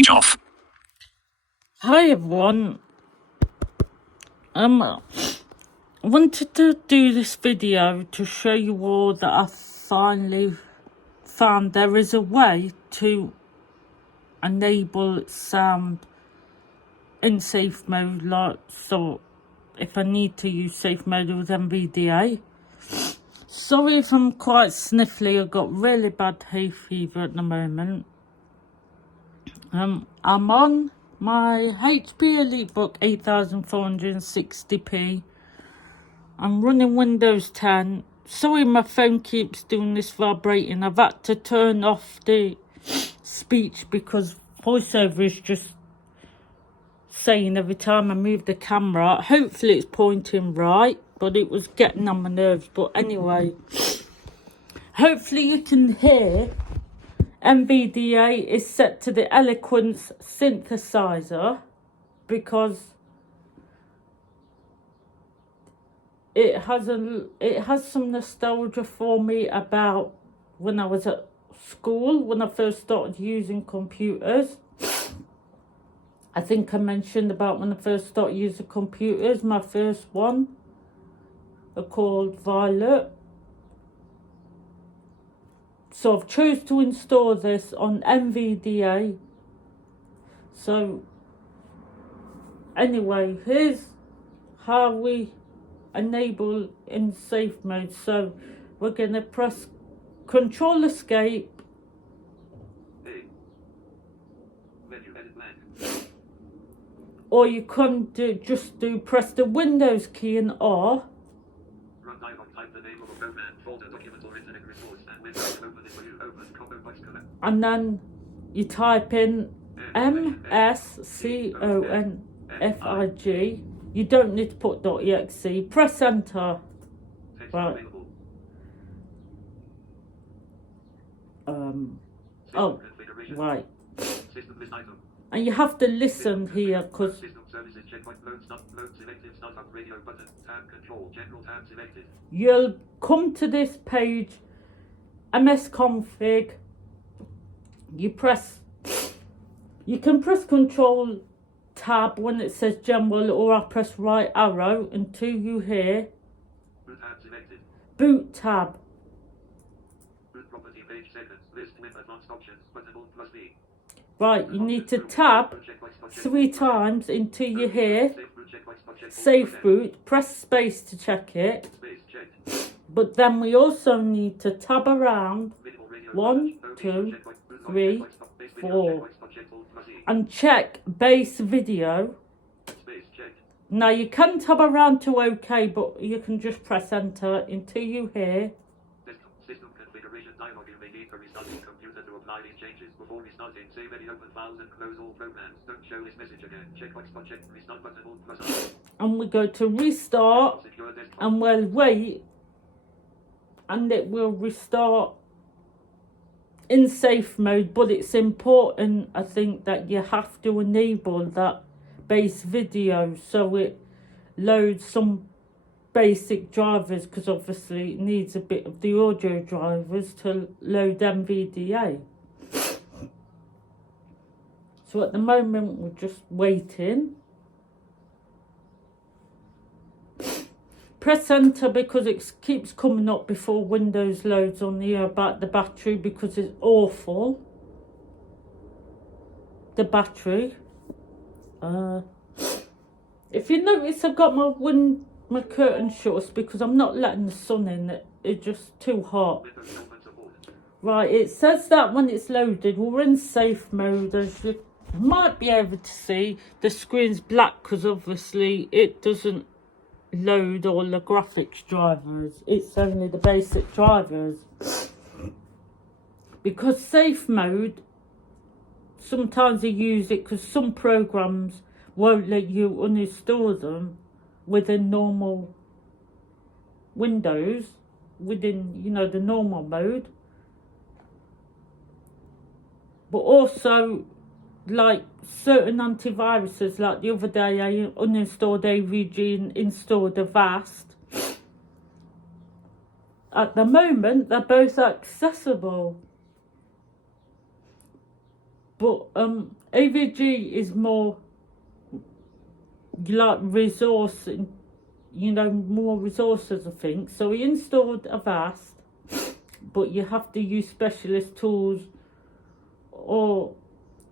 Speech off. Hi everyone. I wanted to do this video to show you all that I finally found there is a way to enable sound in safe mode, like so if I need to use safe mode with NVDA. Sorry if I'm quite sniffly, I've got really bad hay fever at the moment. I'm on my HP EliteBook 8460p. I'm running Windows 10. Sorry my phone keeps doing this vibrating. I've had to turn off the speech because voiceover is just saying every time I move the camera. Hopefully it's pointing right, but it was getting on my nerves. But anyway, hopefully you can hear. NVDA is set to the Eloquence synthesizer because it has some nostalgia for me about when I was at school, when I first started using computers. I think I mentioned about when I first started using computers. My first one are called Violet. So I've chose to install this on NVDA. So anyway, here's how we enable in safe mode. So we're going to press Control Escape. Or you can press the Windows key and R. And then you type in MSCONFIG. You don't need to put .exe. Press enter. Right. Oh, right. And you have to listen here because you'll come to this page, msconfig. You can press Control Tab when it says General, or I press right arrow until you hear Boot Tab. Boot property page settings, list with advanced options, button plus V. Right, you need to tab 3 times until you hear Safe Boot. Press space to check it. But then we also need to tab around 1, 2, 3, 4 and check base video. Now you can tab around to OK, but you can just press enter until you hear System configuration dialog. You may need to restart your computer to apply these changes. Before restarting, save any open files and close all programs. Don't show this message again. Checkbox for check restart button plus R. And we go to restart and we'll wait and it will restart in safe mode. But it's important, I think, that you have to enable that base video so it loads some basic drivers, because obviously it needs a bit of the audio drivers to load NVDA. So at the moment we're just waiting. Press enter because it keeps coming up before Windows loads on here about the battery, because it's awful, the battery. If you notice, I've got my curtain shut because I'm not letting the sun in. It's just too hot. Right, it says that when it's loaded, we're in safe mode. As you might be able to see, the screen's black because obviously it doesn't load all the graphics drivers. It's only the basic drivers. Because safe mode, sometimes you use it because some programs won't let you uninstall them within normal Windows, within, you know, the normal mode. But also, like certain antiviruses, like the other day I uninstalled AVG and installed Avast. At the moment, they're both accessible. But AVG is more like resource, you know, more resources, I think. So he installed Avast, but you have to use specialist tools, or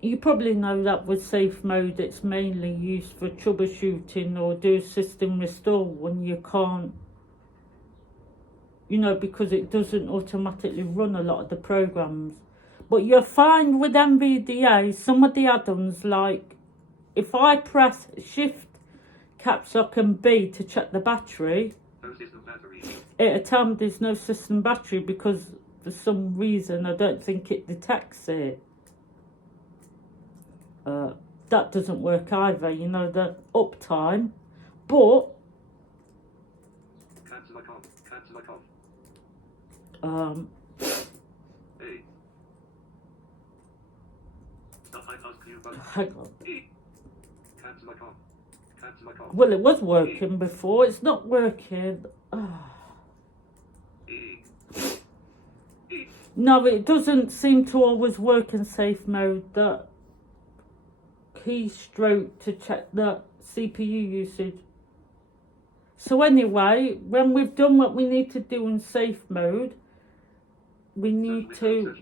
you probably know that with Safemode it's mainly used for troubleshooting or do system restore when you can't, you know, because it doesn't automatically run a lot of the programs. But you'll find with NVDA, some of the add-ons, like if I press Shift caps lock and B to check the battery, No system battery. it'll tell me there's no system battery because for some reason I don't think it detects it. That doesn't work either, you know, the uptime. But Cancel account. Cancel account. A. Stop. I ask you about. hang on. Cancel account. Cancel account. Well, it was working before, it's not working. No, it doesn't seem to always work in Safemode. That keystroke to check the CPU usage. So anyway, when we've done what we need to do in Safemode, we need to...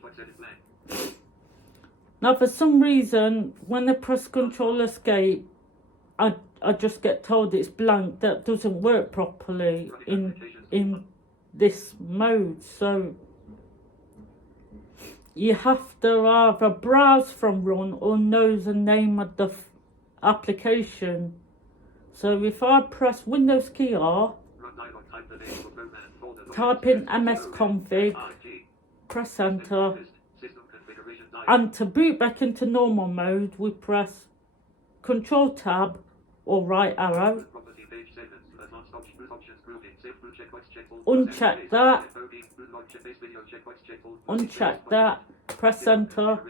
Now for some reason, when I press Control Escape, I just get told it's blank. That doesn't work properly in this mode. So you have to either browse from run or know the name of the application. So if I press Windows key R, type in msconfig, press enter, and to boot back into normal mode, we press Control Tab or right arrow. Uncheck that, uncheck that, press enter,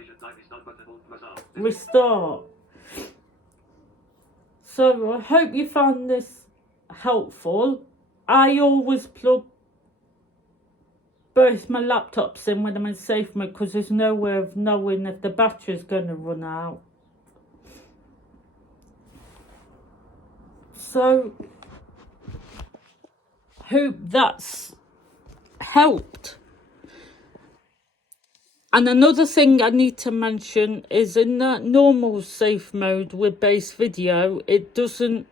restart. So I hope you found this helpful. I always plug both my laptops in when I'm in safe mode because there's no way of knowing if the battery's going to run out. So hope that's helped. And another thing I need to mention is in that normal safe mode with base video, it doesn't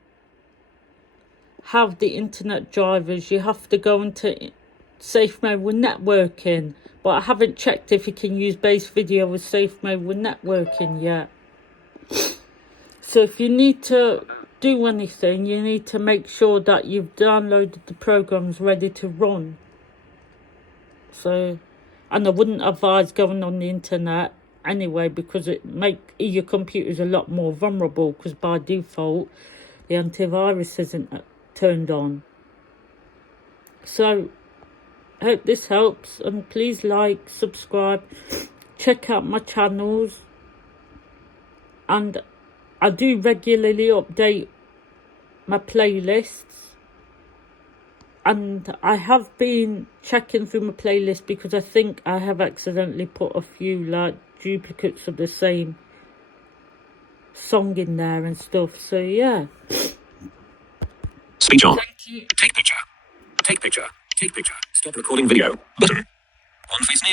have the internet drivers. You have to go into safe mode with networking. But I haven't checked if you can use base video with safe mode with networking yet. So if you need to do anything, you need to make sure that you've downloaded the programs ready to run. So, and I wouldn't advise going on the internet anyway because it make your computers a lot more vulnerable because by default the antivirus isn't turned on. So I hope this helps, and please like, subscribe, check out my channels, and I do regularly update my playlists, and I have been checking through my playlist because I think I have accidentally put a few like duplicates of the same song in there and stuff. So yeah. Speech on. Thank you. Take picture. Take picture. Take picture. Stop recording video. Button. On face near.